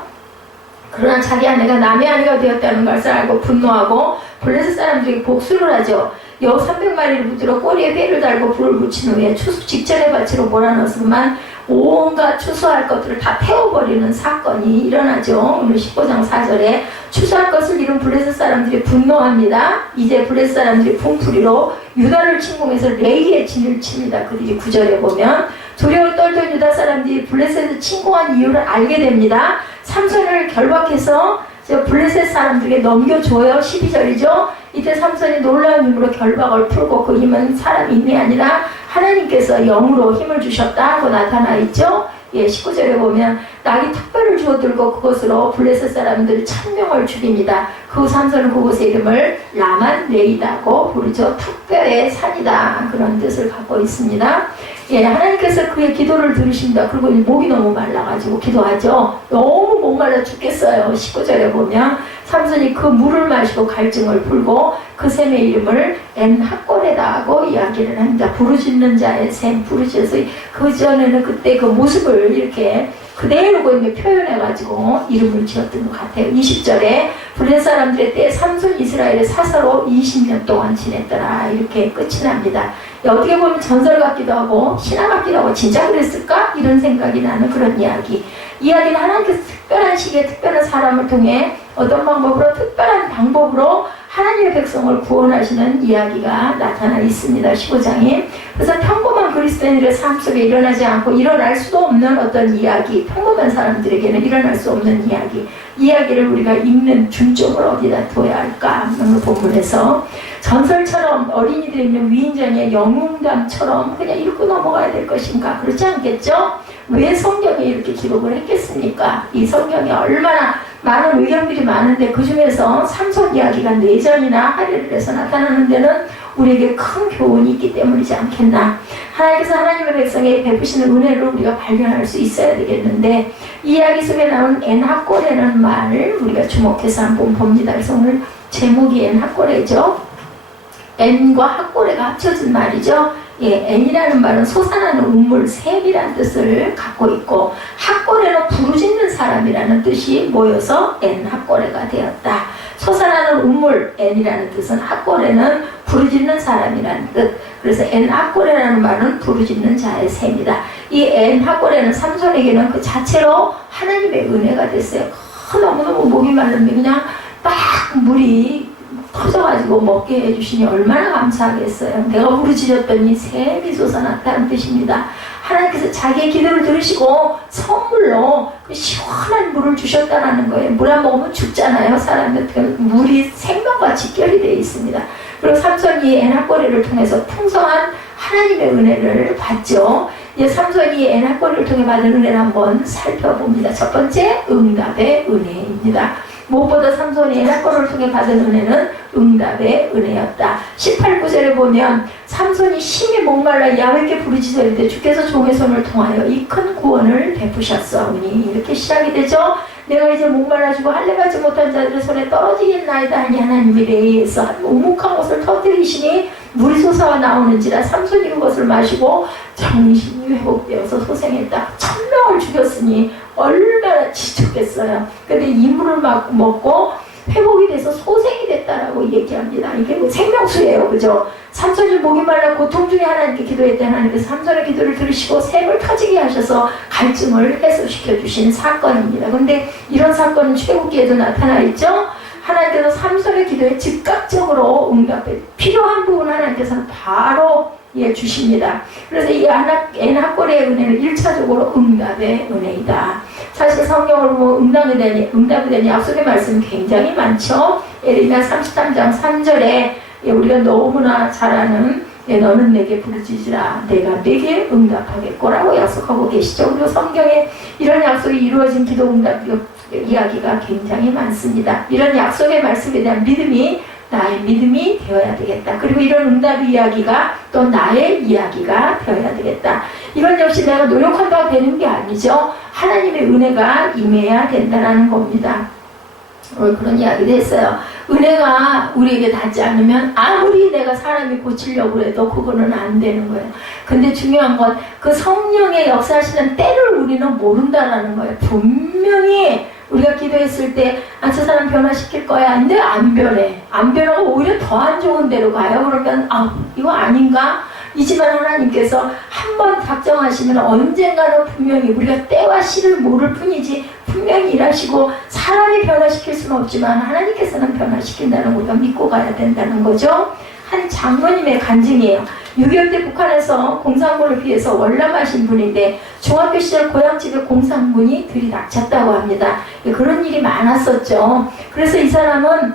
그러나 자기 아내가 남의 아내가 되었다는 것을 알고 분노하고 블레셋 사람들에게 복수를 하죠. 여 300마리를 붙들어 꼬리에 뼈를 달고 불을 붙인 후에 추수 직전에 밭으로 몰아넣었으만 온갖 추수할 것들을 다 태워버리는 사건이 일어나죠. 오늘 15장 4절에 추수할 것을 잃은 블레셋 사람들이 분노합니다. 이제 블레셋 사람들이 분풀이로 유다를 침공해서 레이에 진을 칩니다. 그들이 9절에 보면 두려워 떨던 유다 사람들이 블레셋을 침공한 이유를 알게 됩니다. 삼손을 결박해서 블레셋 사람들에게 넘겨줘요. 12절이죠. 이때 삼손이 놀라운 힘으로 결박을 풀고 그 힘은 사람의 힘이 아니라 하나님께서 영으로 힘을 주셨다 하고 나타나 있죠. 19절에 보면 낙이 특별을 주어들고 그것으로 블레셋 사람들 1000명을 죽입니다. 그 삼손은 그곳의 이름을 라만 레이다고 부르죠. 특별의 산이다. 그런 뜻을 갖고 있습니다. 하나님께서 그의 기도를 들으신다. 그리고 목이 너무 말라가지고 기도하죠. 너무 목말라 죽겠어요. 19절에 보면 삼손이 그 물을 마시고 갈증을 풀고 그 샘의 이름을 엔핫골에다 하고 이야기를 합니다. 부르짖는 자의 샘, 부르짖어서 그 전에는 그때 그 모습을 이렇게 그대로 표현해가지고 이름을 지었던 것 같아요. 20절에 블레셋 사람들의 때 삼손 이스라엘의 사사로 20년 동안 지냈더라. 이렇게 끝이 납니다. 어떻게 보면 전설 같기도 하고 신화 같기도 하고 진짜 그랬을까? 이런 생각이 나는 그런 이야기. 이야기는 하나님께서 특별한 시기에 특별한 사람을 통해 어떤 방법으로 특별한 방법으로 하나님의 백성을 구원하시는 이야기가 나타나 있습니다. 15장에. 그래서 평범한 그리스도인들의 삶 속에 일어나지 않고 일어날 수도 없는 어떤 이야기, 평범한 사람들에게는 일어날 수 없는 이야기, 이야기를 우리가 읽는 중점을 어디다 둬야 할까? 오늘 본문에서 전설처럼 어린이들이 있는 위인전의 영웅담처럼 그냥 읽고 넘어가야 될 것인가? 그렇지 않겠죠? 왜 성경에 이렇게 기록을 했겠습니까? 이 성경에 얼마나 많은 의견들이 많은데 그 중에서 삼손 이야기가 4전이나 할애를 해서 나타나는 데는 우리에게 큰 교훈이 있기 때문이지 않겠나. 하나님께서 하나님의 백성에 베푸시는 은혜를 우리가 발견할 수 있어야 되겠는데 이 이야기 속에 나온 엔핫골이라는 말을 우리가 주목해서 한번 봅니다. 그래서 오늘 제목이 엔핫골이죠. 엔과 핫골레가 합쳐진 말이죠. 엔이라는 말은 솟아나는 우물, 샘이라는 뜻을 갖고 있고 핫골레는 부르짖는 사람이라는 뜻이 모여서 엔핫골레가 되었다. 솟아나는 우물, 엔이라는 뜻은 핫골레는 부르짖는 사람이라는 뜻. 그래서 엔핫골레라는 말은 부르짖는 자의 샘이다. 이 엔핫골레는 삼손에게는 그 자체로 하나님의 은혜가 됐어요. 너무너무 목이 마른데 그냥 딱 물이 터져가지고 먹게 해주시니 얼마나 감사하겠어요. 내가 부르짖었더니 샘이 솟아났다는 뜻입니다. 하나님께서 자기의 기도를 들으시고 선물로 그 시원한 물을 주셨다는 거예요. 물 안 먹으면 죽잖아요. 사람들 물이 생명같이 결이 되어 있습니다. 그리고 삼손이 엔핫골레를 통해서 풍성한 하나님의 은혜를 받죠. 삼손이 엔핫골레를 통해 받은 은혜를 한번 살펴봅니다. 첫 번째, 응답의 은혜입니다. 무엇보다 삼손이 엔핫골레를 통해 받은 은혜는 응답의 은혜였다. 18, 9절에 보면 삼손이 심히 목말라 야훼께 부르짖을 때 주께서 종의 손을 통하여 이 큰 구원을 베푸셨사오니 이렇게 시작이 되죠. 내가 이제 목말라지고 할례받지 못한 자들의 손에 떨어지겠나이다 하니 하나님이 레이에서 우묵한 곳을 터뜨리시니 물이 솟아와 나오는지라 삼손이 그것을 마시고 정신이 회복되어서 소생했다. 1000명을 죽였으니 얼마나 지쳤겠어요. 근데 이 물을 먹고 회복이 돼서 소생이 됐다라고 얘기합니다. 이게 뭐 생명수예요. 그죠? 삼손이 목이 말라 고통 중에 하나님께 기도했던 하나님께서 삼손의 기도를 들으시고 샘을 터지게 하셔서 갈증을 해소시켜 주신 사건입니다. 근데 이런 사건은 출애굽기에도 나타나 있죠. 하나님께서 삼손의 기도에 즉각적으로 응답해 필요한 부분 하나님께서는 바로 주십니다. 그래서 이 엔핫골레의 은혜는 1차적으로 응답의 은혜이다. 사실 성경을 보면 응답에 대한 약속의 말씀이 굉장히 많죠. 예레미야 33장 3절에 우리가 너무나 잘 아는 너는 내게 부르짖으라 내가 내게 응답하겠고라고 약속하고 계시죠. 그리고 성경에 이런 약속이 이루어진 기도 응답 이야기가 굉장히 많습니다. 이런 약속의 말씀에 대한 믿음이 나의 믿음이 되어야 되겠다. 그리고 이런 응답 이야기가 또 나의 이야기가 되어야 되겠다. 이건 역시 내가 노력한다고 되는 게 아니죠. 하나님의 은혜가 임해야 된다는 겁니다. 그런 이야기도 했어요. 은혜가 우리에게 닿지 않으면 아무리 내가 사람이 고치려고 해도 그거는 안 되는 거예요. 근데 중요한 건 그 성령의 역사하시는 때를 우리는 모른다라는 거예요. 분명히 우리가 기도했을 때 저 사람 변화시킬 거야. 근데 안 변해. 안 변하고 오히려 더 안 좋은 데로 가요. 그러면 이거 아닌가? 이지만 하나님께서 한번 작정하시면 언젠가는 분명히 우리가 때와 시를 모를 뿐이지 분명히 일하시고 사람이 변화시킬 수는 없지만 하나님께서는 변화시킨다는 우리가 믿고 가야 된다는 거죠. 한 장로님의 간증이에요. 6.25 때 북한에서 공산군을 피해서 월남하신 분인데 중학교 시절 고향집에 공산군이 들이닥쳤다고 합니다. 그런 일이 많았었죠. 그래서 이 사람은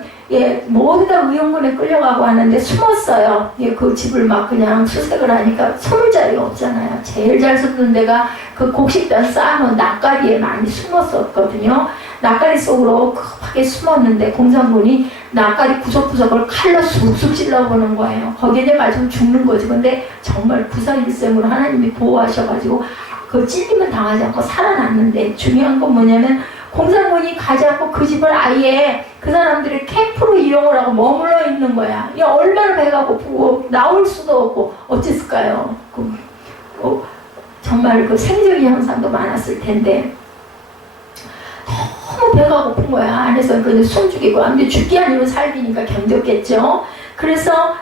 모두 다 의용군에 끌려가고 하는데 숨었어요. 그 집을 막 그냥 수색을 하니까 숨을 자리가 없잖아요. 제일 잘 숨는 데가 그 곡식단 쌓아놓은 낫가리에 많이 숨었었거든요. 낫가리 속으로 급하게 숨었는데 공산군이 낫가리 구석구석을 칼로 쑥쑥 찔러보는 거예요. 거기에 이제 맞으면 죽는 거지. 근데 정말 구사일생으로 하나님이 보호하셔가지고 그 찔리면 당하지 않고 살아났는데 중요한 건 뭐냐면 공산군이 가지 않고 그 집을 아예 그 사람들이 캠프로 이용을 하고 머물러 있는 거야. 이 얼마나 배가 고프고 나올 수도 없고 어쨌을까요? 정말 그 생존 현상도 많았을 텐데 너무 배가 고픈 거야. 안에서 숨 죽이고 아무리 죽기 아니면 살기니까 견뎠겠죠. 그래서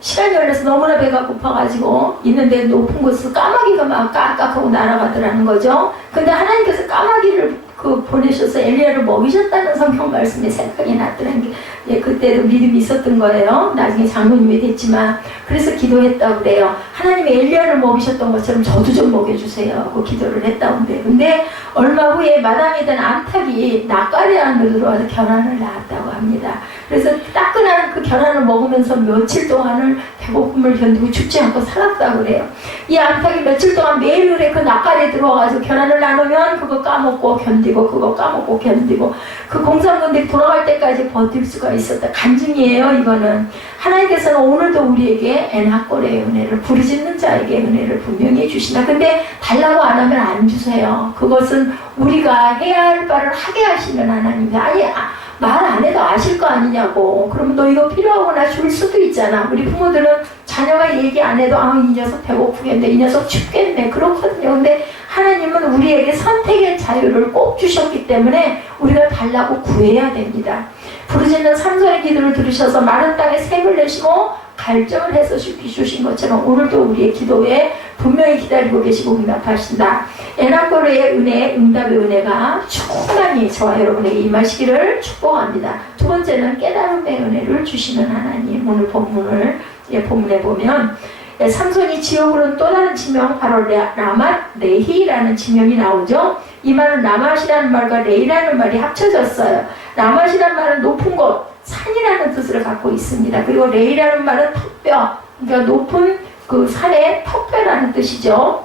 시간이 흘러서 너무나 배가 고파가지고 있는데 높은 곳에서 까마귀가 막 깍깍하고 날아가더라는 거죠. 근데 하나님께서 까마귀를 보내셔서 엘리야를 먹이셨다는 성경 말씀이 생각이 났더라는 게 그때도 믿음이 있었던 거예요. 나중에 장로님이 됐지만 그래서 기도했다고 그래요. 하나님이 엘리야를 먹이셨던 것처럼 저도 좀 먹여주세요 하고 기도를 했다고 그래요. 근데 얼마 후에 마당에 든 암탉이 낫가리 안으로 들어와서 결함을 낳았다고 합니다. 그래서 따끈한 그 결함을 먹으면서 며칠 동안을 배고픔을 견디고 죽지 않고 살았다고 그래요. 이 암탉이 며칠 동안 매일 그래 그 낫가리에 들어와서 결함을 나누면 그거 까먹고 견디고 그거 까먹고 견디고 그 공산군들이 돌아갈 때까지 버틸 수가 있었다. 간증이에요. 이거는 하나님께서는 오늘도 우리에게 엔하골의 은혜를 부르짖는 자에게 은혜를 분명히 주시나. 근데 달라고 안 하면 안 주세요. 그것은 우리가 해야 할 바를 하게 하시는 하나님입니다. 아니 말 안 해도 아실 거 아니냐고. 그러면 너 이거 필요하구나 줄 수도 있잖아. 우리 부모들은 자녀가 얘기 안 해도 이 녀석 배고프겠네, 이 녀석 춥겠네 그렇거든요. 근데 하나님은 우리에게 선택의 자유를 꼭 주셨기 때문에 우리가 달라고 구해야 됩니다. 부르짖는 삼손의 기도를 들으셔서 마른 땅에 샘을 내시고 갈증을 해서 쉽게 주신 것처럼 오늘도 우리의 기도에 분명히 기다리고 계시고 응답하신다. 엔하골의 은혜, 응답의 은혜가 충만히 저와 여러분에게 임하시기를 축복합니다. 두 번째는 깨달음의 은혜를 주시는 하나님. 오늘 본문에 보면 삼손이 지옥으로는 또 다른 지명, 바로 라맛레히라는 지명이 나오죠. 이 말은 라맛이라는 말과 레히라는 말이 합쳐졌어요. 라맛이라는 말은 높은 곳, 산이라는 뜻을 갖고 있습니다. 그리고 레히라는 말은 턱뼈, 그러니까 높은 그 산의 턱뼈라는 뜻이죠.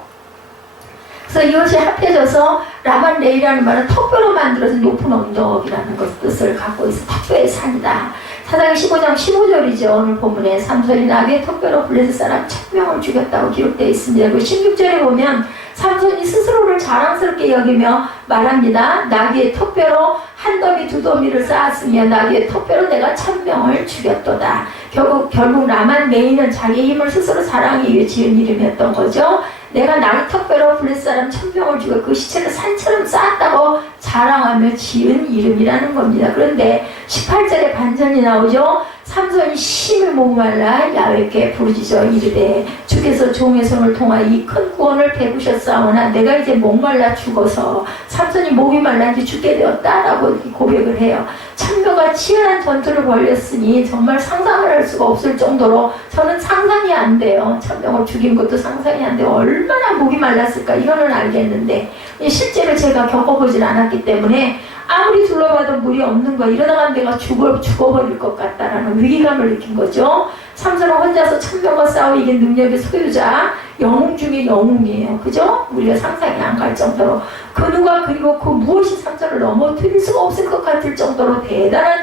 그래서 이것이 합해져서 라맛레히라는 말은 턱뼈로 만들어진 높은 언덕이라는 뜻을 갖고 있어. 턱뼈의 산이다. 사사기 15장 15절이죠. 오늘 본문에 삼손이 나귀의 턱뼈로 블레셋 사람 1000명을 죽였다고 기록되어 있습니다. 그 16절에 보면 삼손이 스스로를 자랑스럽게 여기며 말합니다. 나귀의 턱뼈로 한 더미 두 더미를 쌓았으며 나귀의 턱뼈로 내가 1000명을 죽였도다. 결국 라맛레히는 자기의 힘을 스스로 자랑하기 위해 지은 이름이었던 거죠. 내가 나귀 턱뼈로 블레셋 사람 1000명을 죽여 그 시체를 산처럼 쌓았다고 자랑하며 지은 이름이라는 겁니다. 그런데 18절에 반전이 나오죠. 삼손이 심히 목말라 야훼께 부르짖어 이르되 주께서 종의 손을 통하여 이 큰 구원을 베푸셨사오나 내가 이제 목말라 죽어서 삼손이 목이 말라인지 죽게 되었다라고 고백을 해요. 천명과 치열한 전투를 벌였으니 정말 상상을 할 수가 없을 정도로 저는 상상이 안 돼요. 천명을 죽인 것도 상상이 안 돼요. 얼마나 목이 말랐을까 이거는 알겠는데 실제로 제가 겪어보질 않았기 때문에 아무리 둘러봐도 물이 없는 거 이러다가 내가 죽어버릴 것 같다라는 위기감을 느낀 거죠. 삼손은 혼자서 1000명과 싸워 이긴 능력의 소유자 영웅 중에 영웅이에요. 그죠? 우리가 상상이 안 갈 정도로 그 누가 그리고 그 무엇이 삼손을 넘어뜨릴 수가 없을 것 같을 정도로 대단한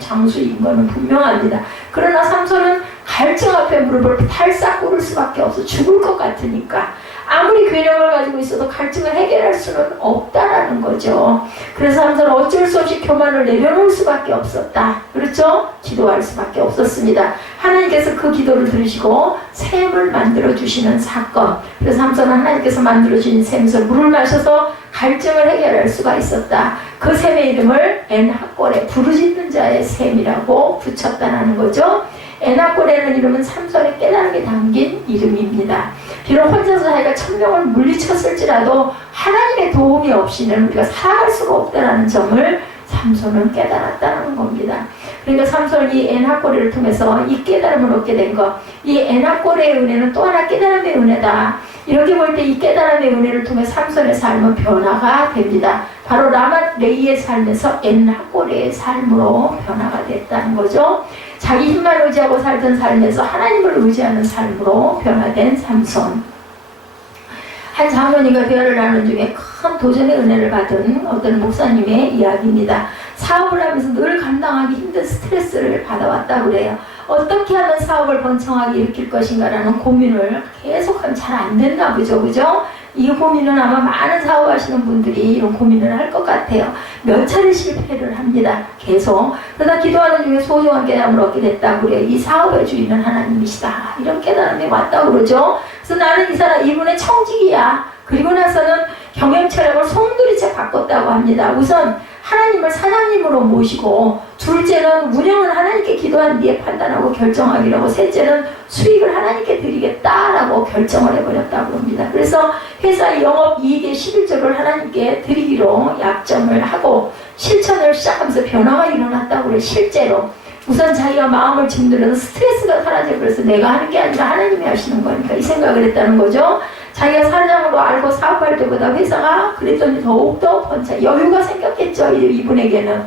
장수인 것은 분명합니다. 그러나 삼손은 갈증 앞에 무릎을 탈싹 꿇을 수밖에 없어. 죽을 것 같으니까. 아무리 괴력을 가지고 있어도 갈증을 해결할 수는 없다라는 거죠. 그래서 삼손은 어쩔 수 없이 교만을 내려놓을 수밖에 없었다. 그렇죠? 기도할 수밖에 없었습니다. 하나님께서 그 기도를 들으시고 샘을 만들어주시는 사건. 그래서 삼손은 하나님께서 만들어주신 샘에서 물을 마셔서 갈증을 해결할 수가 있었다. 그 샘의 이름을 엔하골에 부르짖는 자의 샘이라고 붙였다는 거죠. 엔하골이라는 이름은 삼손의 깨달음이 담긴 이름입니다. 비록 혼자서 자기가 1000명을 물리쳤을지라도 하나님의 도움이 없이는 우리가 살아갈 수가 없다는 점을 삼손은 깨달았다는 겁니다. 그러니까 삼손이 이 엔하골을 통해서 이 깨달음을 얻게 된 것, 이 엔하골의 은혜는 또 하나 깨달음의 은혜다. 이렇게 볼 때 이 깨달음의 은혜를 통해 삼손의 삶은 변화가 됩니다. 바로 라마레이의 삶에서 엔하골의 삶으로 변화가 됐다는 거죠. 자기 힘만 의지하고 살던 삶에서 하나님을 의지하는 삶으로 변화된 삼손. 한 장로님과 대화를 나눈 중에 큰 도전의 은혜를 받은 어떤 목사님의 이야기입니다. 사업을 하면서 늘 감당하기 힘든 스트레스를 받아왔다고 그래요. 어떻게 하면 사업을 번창하게 일으킬 것인가라는 고민을 계속하면 잘 안 됐나 보죠. 그죠? 이 고민은 아마 많은 사업하시는 분들이 이런 고민을 할 것 같아요. 몇 차례 실패를 합니다. 계속. 그러다 기도하는 중에 소중한 깨달음을 얻게 됐다고 그래요. 이 사업의 주인은 하나님이시다. 이런 깨달음이 왔다고 그러죠. 그래서 나는 이 사람 이분의 청직이야. 그리고 나서는 경영 철학을 송두리째 바꿨다고 합니다. 우선 하나님을 사장님으로 모시고, 둘째는 운영은 하나님께 기도한 뒤에 판단하고 결정하기로 하고, 셋째는 수익을 하나님께 드리겠다라고 결정을 해버렸다고 합니다. 그래서 회사 영업이익의 11조를 하나님께 드리기로 약정을 하고 실천을 시작하면서 변화가 일어났다고 그래요. 실제로 우선 자기가 마음을 짓누려서 스트레스가 사라져. 그래서 내가 하는 게 아니라 하나님이 하시는 거니까 이 생각을 했다는 거죠. 자기가 사장으로 알고 사업할 때보다 회사가 그랬더니 더욱더 여유가 생겼겠죠. 이분에게는.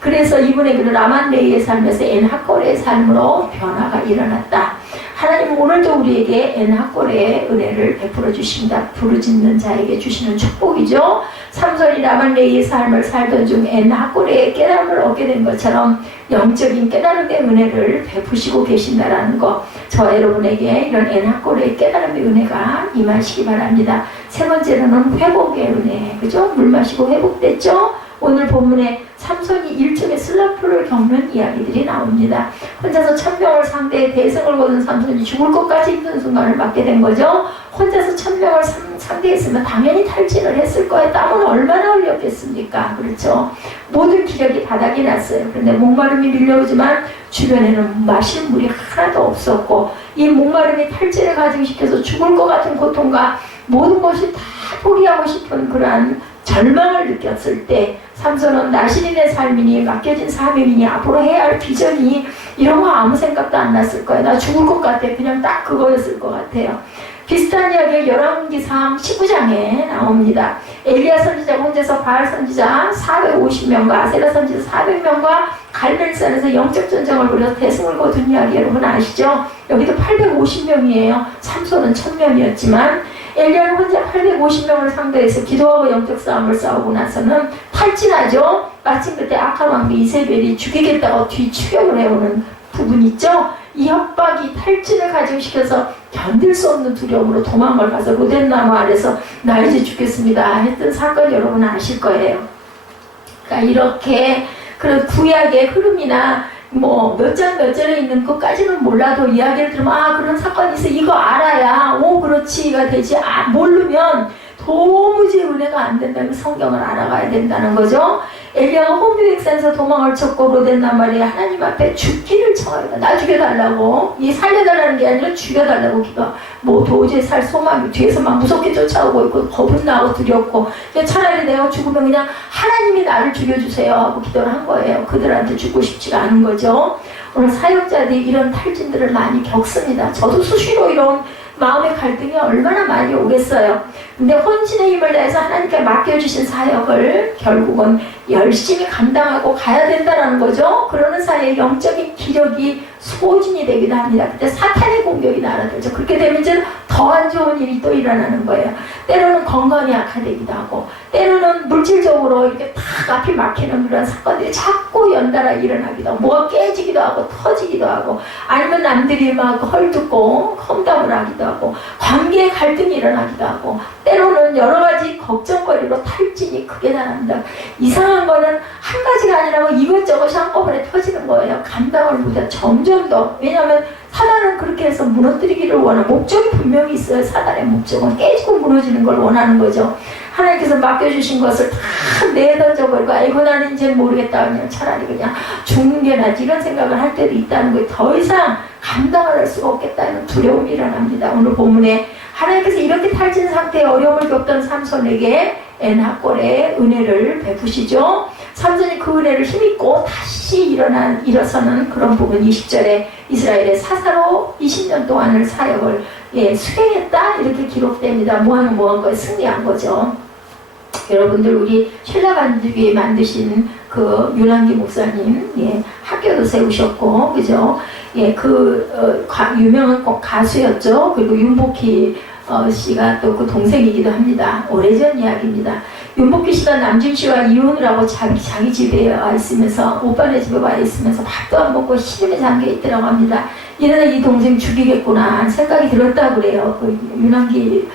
그래서 이분에게는 라만레이의 삶에서 엔하골의 삶으로 변화가 일어났다. 하나님은 오늘도 우리에게 엔하골의 은혜를 베풀어 주십니다. 부르짖는 자에게 주시는 축복이죠. 삼손이 라만레이의 삶을 살던 중 엔하골의 깨달음을 얻게 된 것처럼 영적인 깨달음의 은혜를 베푸시고 계신다라는 것, 저와 여러분에게 이런 엔하골의 깨달음의 은혜가 임하시기 바랍니다. 세 번째로는 회복의 은혜, 그죠? 물 마시고 회복됐죠? 오늘 본문에 삼손이 일종의 슬럼프를 겪는 이야기들이 나옵니다. 혼자서 1000명을 상대해 대승을 거둔 삼손이 죽을 것까지 힘든 순간을 맞게 된 거죠. 혼자서 1000명을 상대했으면 당연히 탈진을 했을 거예요. 땀은 얼마나 흘렸겠습니까? 그렇죠. 모든 기력이 바닥이 났어요. 그런데 목마름이 밀려오지만 주변에는 마실 물이 하나도 없었고, 이 목마름이 탈진을 가중시켜서 죽을 것 같은 고통과 모든 것이 다 포기하고 싶은 그러한 절망을 느꼈을 때 삼손은 나신인의 삶이니 맡겨진 사명이니 앞으로 해야 할 비전이 이런 거 아무 생각도 안 났을 거예요. 나 죽을 것 같아. 그냥 딱 그거였을 것 같아요. 비슷한 이야기가 열왕기상 19장에 나옵니다. 엘리야 선지자가 혼자서 바알 선지자 450명과 아세라 선지자 400명과 갈멜산에서 영적 전쟁을 벌여서 대승을 거둔 이야기 여러분 아시죠? 여기도 850명이에요. 삼손은 1000명이었지만 엘리야는 혼자 850명을 상대해서 기도하고 영적 싸움을 싸우고 나서는 탈진하죠. 마침 그때 악한 왕비 이세벨이 죽이겠다고 뒤 추격을 해오는 부분 있죠. 이 협박이 탈진을 가중시켜서 견딜 수 없는 두려움으로 도망을 가서 로덴나무 아래서 나 이제 죽겠습니다 했던 사건 여러분 아실 거예요. 그러니까 이렇게 그런 구약의 흐름이나 뭐 몇 장 몇 절에 있는 것까지는 몰라도 이야기를 들으면 아 그런 사건이 있어 이거 알아야 오 그렇지가 되지. 모르면 도무지 은혜가 안 된다면 성경을 알아가야 된다는 거죠. 엘리야가 혼비백산에서 도망을 쳤고 로덴나무 아래에 하나님 앞에 죽기를 청합니다. 나 죽여달라고. 이 살려달라는 게 아니라 죽여달라고 기도. 뭐 도저히 살 소망이 뒤에서 막 무섭게 쫓아오고 있고 겁은 나고 두렵고 차라리 내가 죽으면 그냥 하나님이 나를 죽여주세요 하고 기도를 한 거예요. 그들한테 죽고 싶지가 않은 거죠. 오늘 사역자들이 이런 탈진들을 많이 겪습니다. 저도 수시로 이런 마음의 갈등이 얼마나 많이 오겠어요. 근데 혼신의 힘을 다해서 하나님께 맡겨주신 사역을 결국은 열심히 감당하고 가야 된다는 거죠. 그러는 사이에 영적인 기력이 소진이 되기도 합니다. 그때 사탄의 공격이 날아들죠. 그렇게 되면 이제 더 더 안 좋은 일이 또 일어나는 거예요. 때로는 건강이 악화되기도 하고, 때로는 물질적으로 이렇게 탁 앞이 막히는 그런 사건들이 자꾸 연달아 일어나기도 하고, 뭐가 깨지기도 하고 터지기도 하고, 아니면 남들이 막 헐뜯고 험담을 하기도 하고, 관계에 갈등이 일어나기도 하고, 때로는 여러 가지 걱정거리로 탈진이 크게 나갑니다. 이상한 거는 한 가지가 아니라 이것저것이 한꺼번에 터지는 거예요. 감당을 못해 점점 더. 왜냐하면 사단은 그렇게 해서 무너뜨리기를 원하는 목적이 분명히 있어요. 사단의 목적은 깨지고 무너지는 걸 원하는 거죠. 하나님께서 맡겨주신 것을 다 내던져버리고, 아이고 나는 이제 모르겠다, 그냥 차라리 그냥 죽는 게 낫지, 이런 생각을 할 때도 있다는 거예요. 더 이상 감당을 할 수가 없겠다는 두려움이 일어납니다. 오늘 본문에 하나님께서 이렇게 탈진 상태에 어려움을 겪던 삼손에게 엔하골의 은혜를 베푸시죠. 삼손이 그 은혜를 힘입고 다시 일어서는 그런 부분. 20절에 이스라엘의 사사로 20년 동안을 사역을 수행했다, 이렇게 기록됩니다. 뭐한 거에 승리한 거죠. 여러분들, 우리 신라반주에 만드신 그 윤한기 목사님, 학교도 세우셨고, 그죠? 유명한 가수였죠. 그리고 윤복희 씨가 또 그 동생이기도 합니다. 오래전 이야기입니다. 윤복희 씨가 남준 씨와 이혼을 하고 자기 집에 와 있으면서, 오빠네 집에 와 있으면서 밥도 안 먹고 시름에 잠겨 있더라고 합니다. 이러다 이 동생 죽이겠구나 생각이 들었다고 그래요. 그 윤한기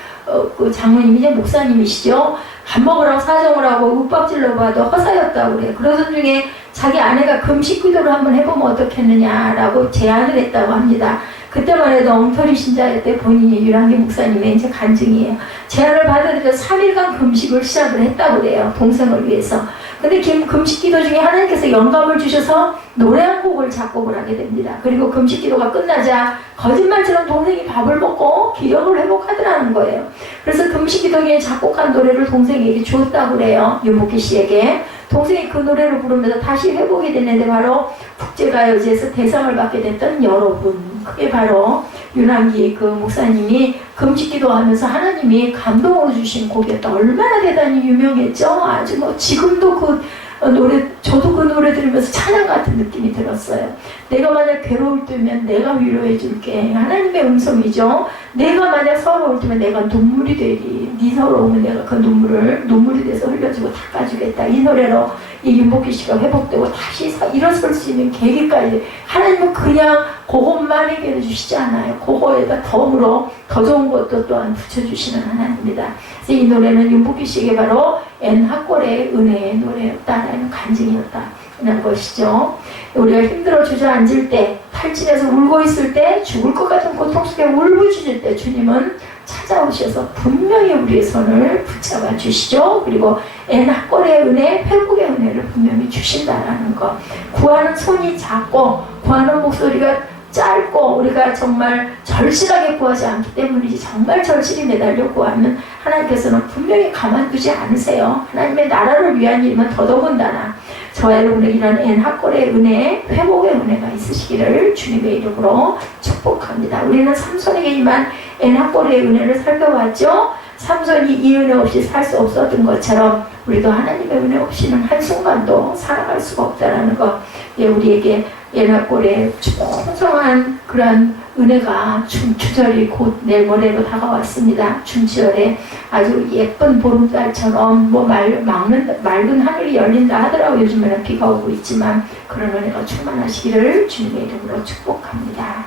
그 장모님이 목사님이시죠. 밥 먹으라고 사정을 하고 윽박질러 봐도 허사였다고 그래요. 그러던 중에 자기 아내가 금식 기도를 한번 해보면 어떻겠느냐라고 제안을 했다고 합니다. 그때만 해도 엉터리 신자였대. 본인이 윤한기 목사님의 이제 간증이에요. 제안을 받아들여서 3일간 금식을 시작을 했다고 그래요. 동생을 위해서. 근데 금식 기도 중에 하나님께서 영감을 주셔서 노래 한 곡을 작곡을 하게 됩니다. 그리고 금식 기도가 끝나자 거짓말처럼 동생이 밥을 먹고 기력을 회복하더라는 거예요. 그래서 금식 기도 중에 작곡한 노래를 동생에게 주었다고 그래요. 윤복희 씨에게. 동생이 그 노래를 부르면서 다시 회복이 됐는데, 바로 국제가요제에서 대상을 받게 됐던 여러분, 그게 바로 윤한기 그 목사님이 금식기도 하면서 하나님이 감동으로 주신 곡이었다. 얼마나 대단히 유명했죠. 아주 지금도 그 노래, 저도 그 노래 들으면서 찬양 같은 느낌이 들었어요. 내가 만약 괴로울 때면 내가 위로해 줄게. 하나님의 음성이죠. 내가 만약 서러울 때면 내가 눈물이 되리. 네 서러움은 내가 그 눈물이 돼서 흘려주고 닦아주겠다. 이 노래로 이 윤복희 씨가 회복되고 다시 일어설 수 있는 계기까지 하나님은 그냥 그것만 해결해 주시지 않아요. 그거에다 덤으로 더 좋은 것도 또한 붙여주시는 하나님입니다. 그래서 이 노래는 윤복희 씨에게 바로 엔하골의 은혜의 노래였다라는 간증이었다는 것이죠. 우리가 힘들어 주저앉을 때, 탈진해서 울고 있을 때, 죽을 것 같은 고통 속에 울부짖을 때 주님은 찾아오셔서 분명히 우리의 손을 붙잡아 주시죠. 그리고 엔하골의 은혜, 회복의 은혜를 분명히 주신다라는 것. 구하는 손이 작고 구하는 목소리가 짧고 우리가 정말 절실하게 구하지 않기 때문이지, 정말 절실히 매달려 구하면 하나님께서는 분명히 가만두지 않으세요. 하나님의 나라를 위한 일이면 더더군다나 저와 여러분의 이런 엔하골의 은혜, 회복의 은혜가 있으시기를 주님의 이름으로 축복합니다. 우리는 삼손에게 임한 엔하골의 은혜를 살펴봤죠. 삼손이 이 은혜 없이 살 수 없었던 것처럼 우리도 하나님의 은혜 없이는 한순간도 살아갈 수가 없다는 것, 우리에게 엔하골의 풍성한 그런 은혜가 중추절이 곧 내일 모레로 다가왔습니다. 중추절에 아주 예쁜 보름달처럼 맑은 하늘이 열린다 하더라고요. 요즘에는 비가 오고 있지만 그런 은혜가 충만하시기를 주님의 이름으로 축복합니다.